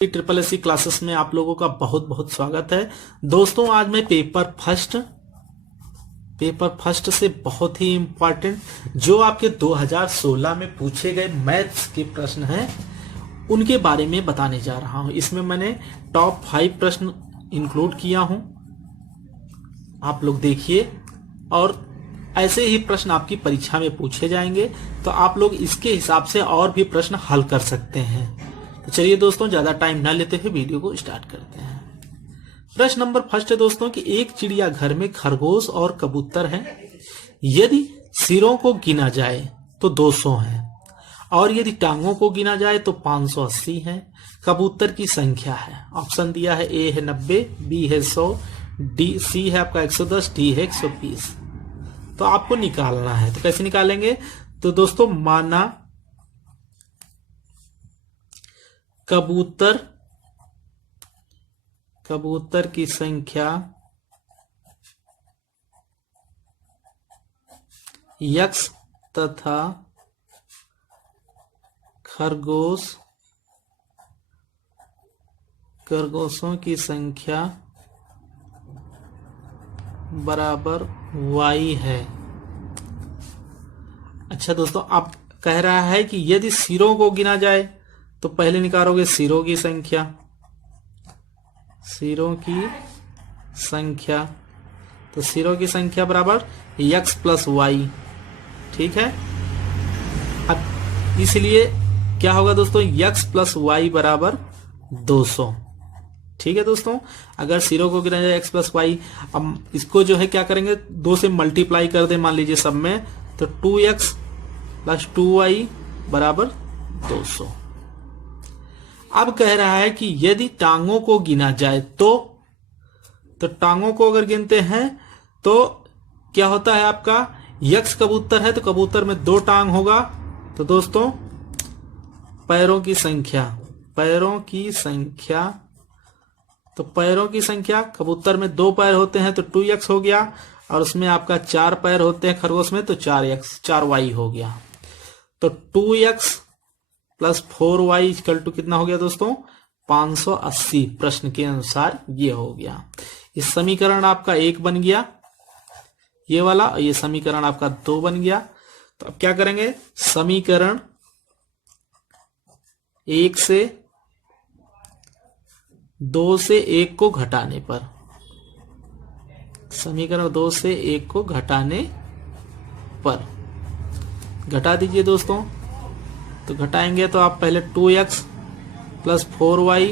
Triple SC classes में आप लोगों का बहुत बहुत स्वागत है। दोस्तों आज मैं पेपर फर्स्ट से बहुत ही इंपॉर्टेंट जो आपके 2016 में पूछे गए मैथ्स के प्रश्न हैं उनके बारे में बताने जा रहा हूं। इसमें मैंने टॉप 5 प्रश्न इंक्लूड किया हूं, आप लोग देखिए। और ऐसे ही प्रश्न आपकी परीक्षा में पूछे जाएंगे तो आप लोग इसके हिसाब से और भी प्रश्न हल कर सकते हैं। तो चलिए दोस्तों ज्यादा टाइम ना लेते हुए वीडियो को स्टार्ट करते हैं। प्रश्न नंबर फर्स्ट है दोस्तों कि एक चिड़ियाघर में खरगोश और कबूतर हैं। यदि सिरों को गिना जाए तो 200 हैं और यदि टांगों को गिना जाए तो 580 हैं। कबूतर की संख्या है, ऑप्शन दिया है ए है 90, बी है 100, डी सी है आपका 110, डी है 120। तो आपको निकालना है। तो कैसे निकालेंगे? तो दोस्तों माना कबूतर की संख्या यक्ष तथा खरगोशों की संख्या बराबर y है। अच्छा दोस्तों, आप कह रहा है कि यदि सिरों को गिना जाए तो पहले निकालोगे सिरों की संख्या, तो सिरों की संख्या बराबर x प्लस वाई, ठीक है। अब इसलिए क्या होगा दोस्तों, x प्लस वाई बराबर 200, ठीक है दोस्तों। अगर सिरों को गिना जाए x प्लस वाई, अब इसको जो है क्या करेंगे, 2 से मल्टीप्लाई कर दे मान लीजिए सब में, तो 2x प्लस 2y बराबर 200। अब कह रहा है कि यदि टांगों को गिना जाए तो टांगों को अगर गिनते हैं तो क्या होता है आपका, यक्ष कबूतर है तो कबूतर में 2 टांग होगा। तो दोस्तों पैरों की संख्या कबूतर में 2 पैर होते हैं तो 2x हो गया, और उसमें आपका 4 पैर होते हैं खरगोश में तो 4y हो गया। तो 2x plus 4y equal to कितना हो गया दोस्तों, 580। प्रश्न के अनुसार ये हो गया। इस समीकरण आपका 1 बन गया ये वाला, और ये समीकरण आपका 2 बन गया। तो अब क्या करेंगे, समीकरण 1 से 2 से 1 को घटाने पर, समीकरण 2 से 1 को घटाने पर घटा दीजिए दोस्तों। तो घटाएंगे तो आप पहले 2x plus 4y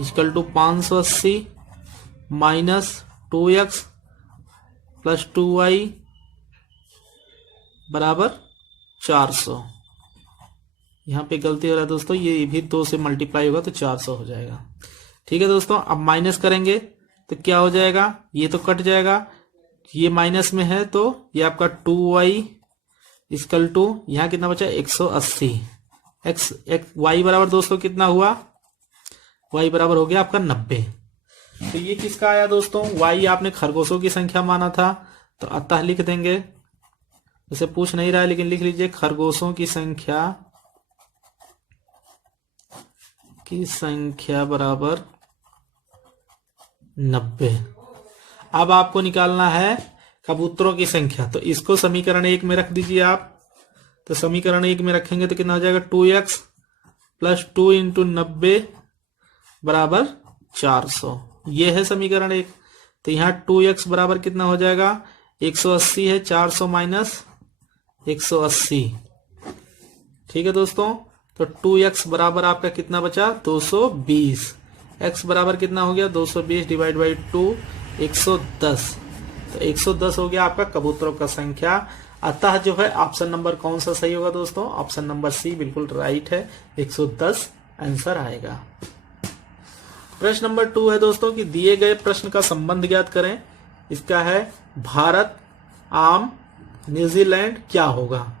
equal to 580 minus 2x plus 2y बराबर 400। यहां पे गलती हो रहा है दोस्तों, ये भी 2 से मल्टीप्लाई होगा तो 400 हो जाएगा, ठीक है दोस्तों। अब माइनस करेंगे तो क्या हो जाएगा, ये तो कट जाएगा, ये माइनस में है तो ये आपका 2y इक्वल टू यहां कितना बचा 180। y बराबर दोस्तों कितना हुआ, y बराबर हो गया आपका 90। तो ये किसका आया दोस्तों, y आपने खरगोशों की संख्या माना था तो अतः लिख देंगे, इसे पूछ नहीं रहा है लेकिन लिख लीजिए खरगोशों की संख्या बराबर 90। अब आपको निकालना है कबूतरों की संख्या, तो इसको समीकरण 1 में रख दीजिए आप। तो समीकरण 1 में रखेंगे तो कितना हो जाएगा, 2x प्लस 2 इंटू 90 बराबर 400। ये है समीकरण 1। तो यहाँ 2x बराबर कितना हो जाएगा, 180 है, 400 माइनस 180, ठीक है दोस्तों। तो 2x बराबर आपका कितना बचा, 220। x बराबर कितना हो गया, 220 डिवाइड बाई 2 110। तो 110 हो गया आपका कबूतरों का संख्या। अतः जो है ऑप्शन नंबर कौन सा सही होगा दोस्तों, ऑप्शन नंबर सी बिल्कुल राइट है, 110 आंसर आएगा। प्रश्न नंबर 2 है दोस्तों कि दिए गए प्रश्न का संबंध ज्ञात करें। इसका है भारत आम न्यूजीलैंड क्या होगा।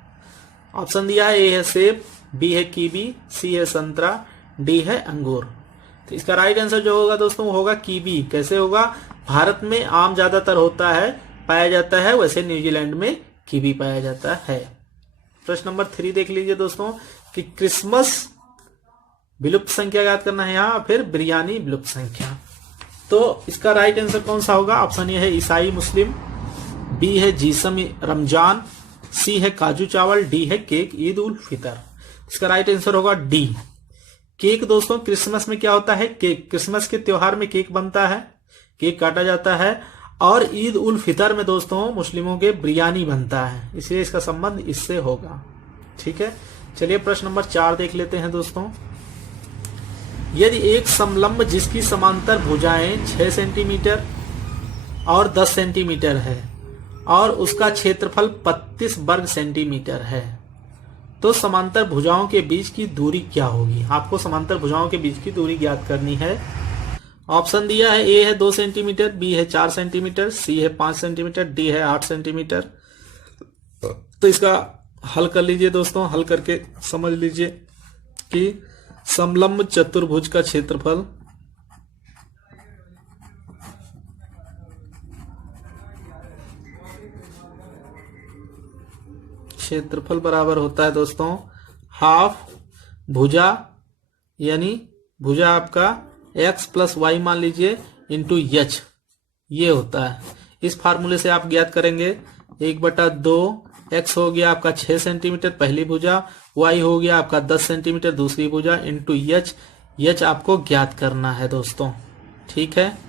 ऑप्शन दिया है ए है सेब, बी है कीवी, सी है संतरा, डी है अंगूर। तो इसका राइट आंसर जो होगा दोस्तों होगा कीवी। कैसे होगा, भारत में आम ज्यादातर होता है, पाया जाता है, वैसे न्यूजीलैंड में कीवी पाया जाता है। प्रश्न नंबर 3 देख लीजिए दोस्तों कि क्रिसमस विलुप्त संख्या याद करना है यहाँ, फिर बिरयानी विलुप्त संख्या। तो इसका राइट आंसर कौन सा होगा? ऑप्शन ए है ईसाई मुस्लिम, बी है जीसम रमजान, सी है काजू चावल, डी है केक ईद उल फितर। इसका राइट आंसर होगा डी। केक दोस्तों क्रिसमस में क्या होता है? केक, क्रिसमस के त्योहार में केक बनता है, केक काटा जाता है, और ईद उल फितर में दोस्तों मुस्लिमों के बिरयानी बनता है, इसलिए इसका संबंध इससे होगा। ठीक है, चलिए प्रश्न नंबर 4 देख लेते हैं दोस्तों। यदि एक समलंब जिसकी समांतर भुजाएं 6 सेंटीमीटर और 10 सेंटीमीटर है और उसका क्षेत्रफल 32 वर्ग सेंटीमीटर है, तो समांतर भुजाओं के बीच की दूरी क्या होगी? आपको समांतर भुजाओं के बीच की दूरी ज्ञात करनी है। ऑप्शन दिया है, ए है 2 सेंटीमीटर, बी है 4 सेंटीमीटर, सी है 5 सेंटीमीटर, डी है 8 सेंटीमीटर। तो इसका हल कर लीजिए दोस्तों, हल करके समझ लीजिए कि समलंब चतुर्भुज का क्षेत्रफल बराबर होता है दोस्तों हाफ भुजा, यानी भुजा आपका x प्लस वाई मान लीजिए इंटू एच, ये होता है। इस फार्मूले से आप ज्ञात करेंगे 1/2 x हो गया आपका 6 सेंटीमीटर पहली भुजा, y हो गया आपका 10 सेंटीमीटर दूसरी भुजा, इंटू एच आपको ज्ञात करना है दोस्तों। ठीक है,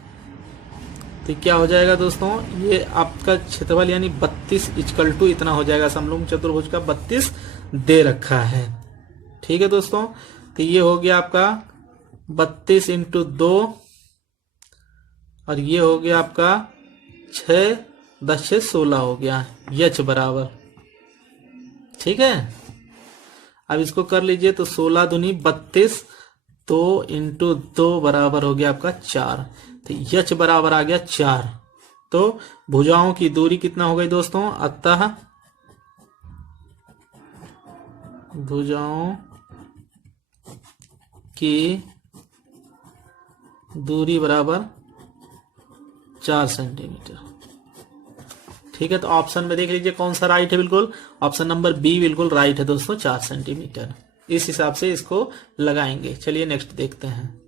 तो क्या हो जाएगा दोस्तों? ये आपका क्षेत्रफल यानी 32 इक्वल टू इतना हो जाएगा। समलंब चतुर्भुज का 32 दे रखा है। ठीक है दोस्तों, तो ये हो गया आपका 32 इंटू 2 और ये हो गया आपका 6 10 6 16 हो गया एच बराबर। ठीक है, अब इसको कर लीजिए तो 16 दूनी 32, तो इंटू 2 बराबर हो गया आपका 4, तो एच बराबर आ गया 4। तो भुजाओं की दूरी कितना हो गई दोस्तों? अतः भुजाओं की दूरी बराबर 4 सेंटीमीटर। ठीक है, तो ऑप्शन में देख लीजिए कौन सा राइट है। बिल्कुल ऑप्शन नंबर बी बिल्कुल राइट है दोस्तों, 4 सेंटीमीटर। इस हिसाब से इसको लगाएंगे। चलिए नेक्स्ट देखते हैं।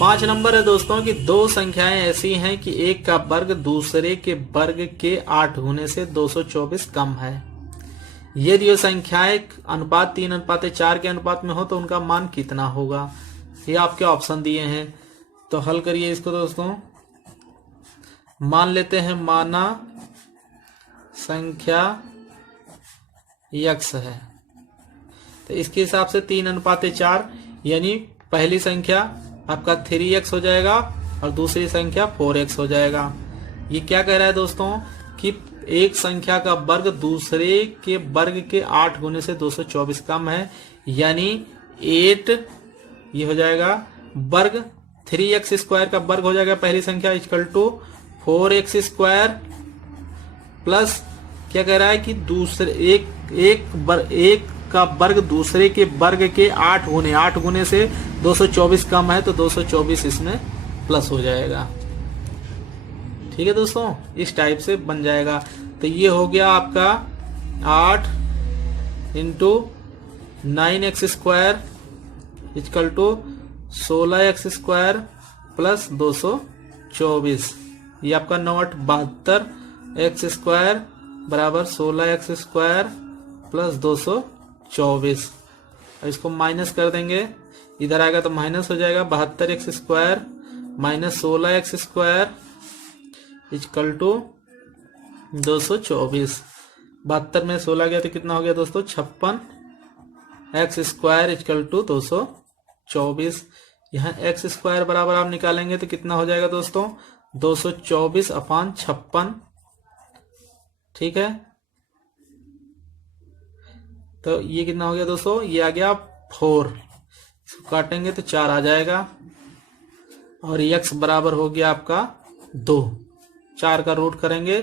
5 नंबर है दोस्तों कि दो संख्याएं ऐसी हैं कि एक का वर्ग दूसरे के वर्ग के 8 गुने से 224 कम है। यदि ये संख्याएं अनुपात 3:4 के अनुपात में हो तो उनका मान कितना होगा? ये आपके ऑप्शन दिए हैं, तो हल करिए इसको दोस्तों। मान लेते हैं माना संख्या x है, तो इसके हिसाब से 3:4 यानी पहली संख्या आपका 3x हो जाएगा और दूसरी संख्या 4x हो जाएगा। ये क्या कह रहा है दोस्तों कि एक संख्या का वर्ग दूसरे के वर्ग के 8 गुने से 224 कम है, यानी 8 ये हो जाएगा वर्ग 3x स्क्वायर का वर्ग हो जाएगा पहली संख्या equal to 4x square plus क्या कह रहा है कि दूसरे एक का वर्ग दूसरे के वर्ग के 8 गुने से 224 कम है, तो 224 इसमें प्लस हो जाएगा। ठीक है दोस्तों, इस टाइप से बन जाएगा। तो ये हो गया आपका 8 into 9x square equal to 16x square plus 224। ये आपका 9×8 x स्क्वायर बराबर 16x स्क्वायर प्लस 224। इसको माइनस कर देंगे, इधर आएगा तो माइनस हो जाएगा 72x square minus 16x square equal to 224। 72 में 16 गया तो कितना हो गया दोस्तों? 56x square equal to 224। यहाँ x स्क्वायर बराबर आप निकालेंगे तो कितना हो जाएगा दोस्तों? 224/56। ठीक है, तो ये कितना हो गया दोस्तों? ये आ गया 4। इसको काटेंगे तो 4 आ जाएगा और x बराबर हो गया आपका 2। 4 का रूट करेंगे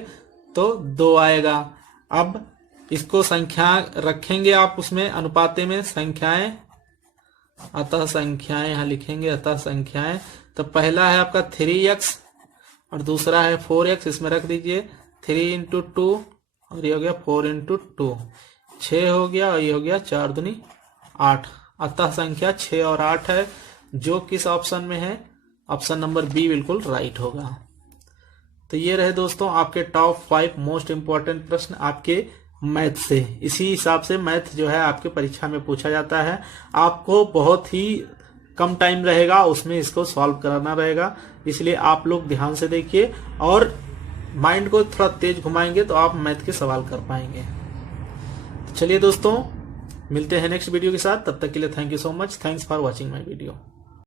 तो 2 आएगा। अब इसको संख्या रखेंगे आप उसमें अनुपाते में संख्याएं, अतः संख्याएं यहां लिखेंगे, अतः संख्याएं। तो पहला है आपका 3x और दूसरा है 4x, इसमें रख दीजिए 3 इंटू 2 और ये हो गया 4 इंटू 2, 6 हो गया और ये हो गया 4 दूनी 8। अतः संख्या 6 और 8 है, जो किस ऑप्शन में है, ऑप्शन नंबर बी बिल्कुल राइट होगा। तो ये रहे दोस्तों आपके टॉप 5 मोस्ट इंपॉर्टेंट प्रश्न आपके मैथ से। इसी हिसाब से मैथ जो है आपके परीक्षा में पूछा जाता है। आपको बहुत ही कम टाइम रहेगा, उसमें इसको सॉल्व कराना रहेगा, इसलिए आप लोग ध्यान से देखिए और माइंड को थोड़ा तेज घुमाएंगे तो आप मैथ के सवाल कर पाएंगे। चलिए दोस्तों, मिलते हैं नेक्स्ट वीडियो के साथ, तब तक के लिए thank you so much. Thanks for watching my video.